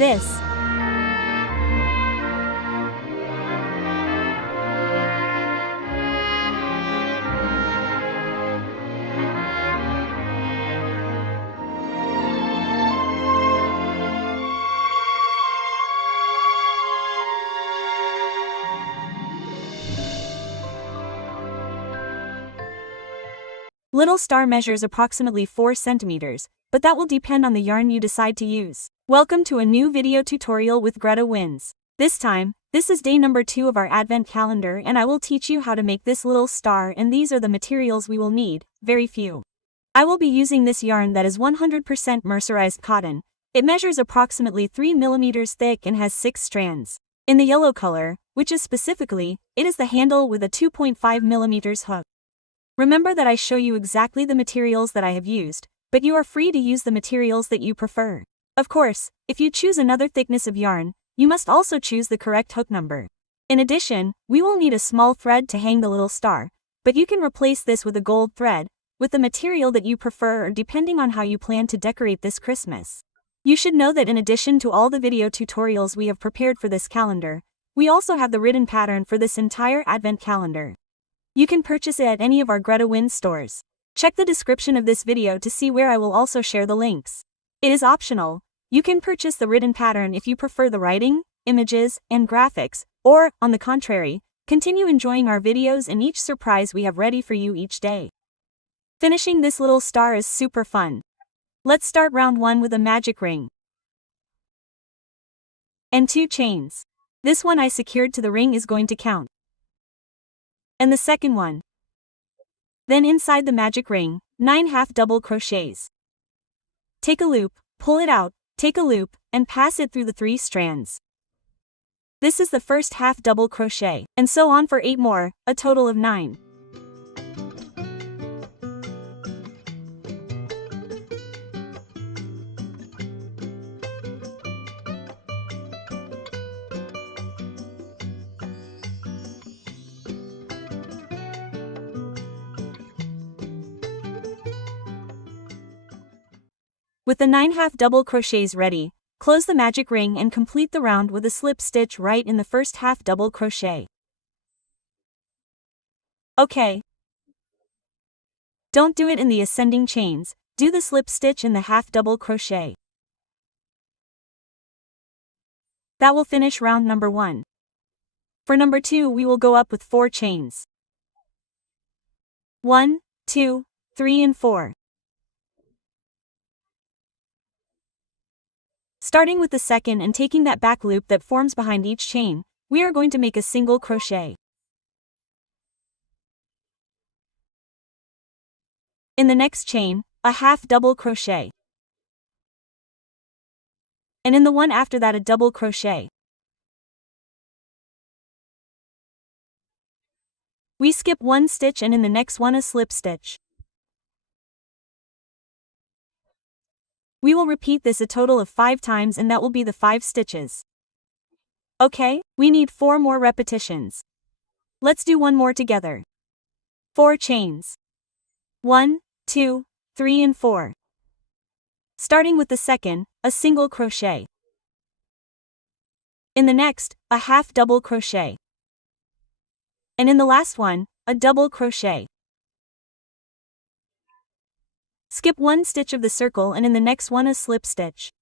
this. Little star measures approximately 4 centimeters, but that will depend on the yarn you decide to use. Welcome to a new video tutorial with GretaWings. This time, this is day number 2 of our Advent calendar and I will teach you how to make this little star, and these are the materials we will need, very few. I will be using this yarn that is 100% mercerized cotton. It measures approximately 3 millimeters thick and has 6 strands. In the yellow color, which is specifically, it is the handle with a 2.5 millimeters hook. Remember that I show you exactly the materials that I have used, but you are free to use the materials that you prefer. Of course, if you choose another thickness of yarn, you must also choose the correct hook number. In addition, we will need a small thread to hang the little star, but you can replace this with a gold thread, with the material that you prefer or depending on how you plan to decorate this Christmas. You should know that in addition to all the video tutorials we have prepared for this calendar, we also have the written pattern for this entire Advent calendar. You can purchase it at any of our GretaWings stores. Check the description of this video to see where I will also share the links. It is optional. You can purchase the written pattern if you prefer the writing, images, and graphics, or, on the contrary, continue enjoying our videos and each surprise we have ready for you each day. Finishing this little star is super fun. Let's start round 1 with a magic ring and 2 chains. This one I secured to the ring is going to count. And the second one. Then inside the magic ring, 9 half double crochets. Take a loop, pull it out, take a loop, and pass it through the 3 strands. This is the first half double crochet, and so on for 8 more, a total of 9. With the 9 half double crochets ready, close the magic ring and complete the round with a slip stitch right in the first half double crochet. Okay. Don't do it in the ascending chains, do the slip stitch in the half double crochet. That will finish round number 1. For number 2 we will go up with 4 chains. 1, 2, 3 and 4. Starting with the second and taking that back loop that forms behind each chain, we are going to make a single crochet. In the next chain, a half double crochet. And in the one after that a double crochet. We skip 1 stitch and in the next one a slip stitch. We will repeat this a total of 5 times and that will be the 5 stitches. Okay, we need 4 more repetitions. Let's do one more together. 4 chains. 1, 2, 3 and 4. Starting with the second, a single crochet. In the next, a half double crochet. And in the last one, a double crochet. Skip 1 stitch of the circle and in the next one a slip stitch.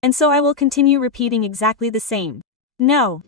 And so I will continue repeating exactly the same. No.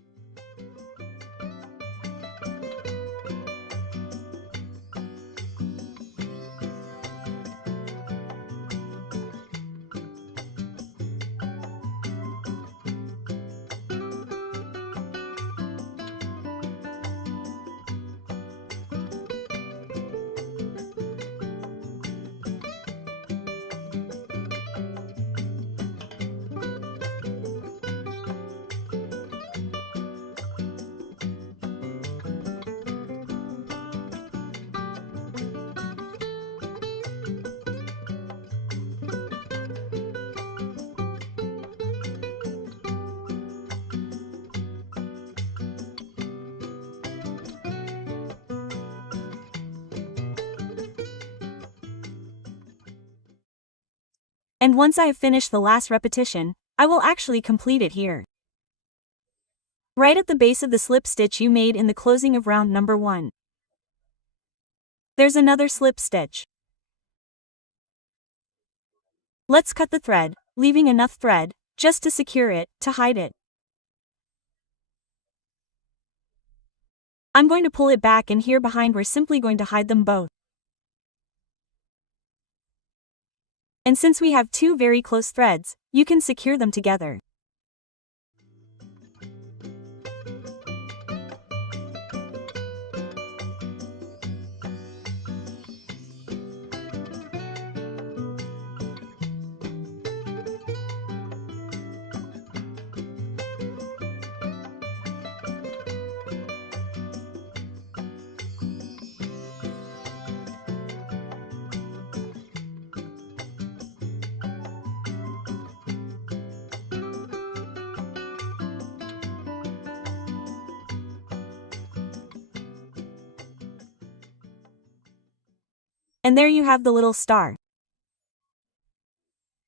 And once I have finished the last repetition, I will actually complete it here. Right at the base of the slip stitch you made in the closing of round number 1. There's another slip stitch. Let's cut the thread, leaving enough thread, just to secure it, to hide it. I'm going to pull it back, and here behind we're simply going to hide them both. And since we have 2 very close threads, you can secure them together. And there you have the little star.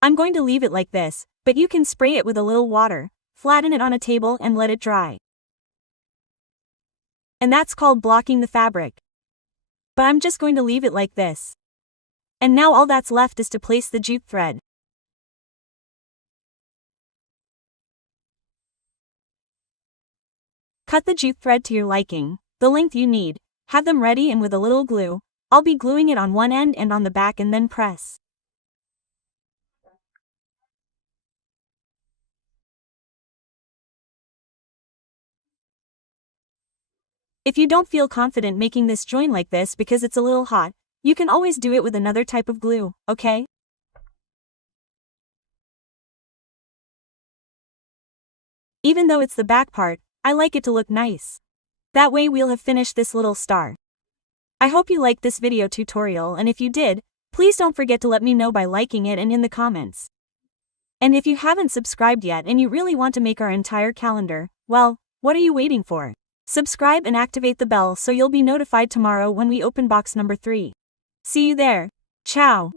I'm going to leave it like this, but you can spray it with a little water, flatten it on a table and let it dry. And that's called blocking the fabric. But I'm just going to leave it like this. And now all that's left is to place the jute thread. Cut the jute thread to your liking, the length you need, have them ready, and with a little glue, I'll be gluing it on one end and on the back, and then press. If you don't feel confident making this join like this because it's a little hot, you can always do it with another type of glue, okay? Even though it's the back part, I like it to look nice. That way we'll have finished this little star. I hope you liked this video tutorial, and if you did, please don't forget to let me know by liking it and in the comments. And if you haven't subscribed yet and you really want to make our entire calendar, well, what are you waiting for? Subscribe and activate the bell so you'll be notified tomorrow when we open box number 3. See you there. Ciao.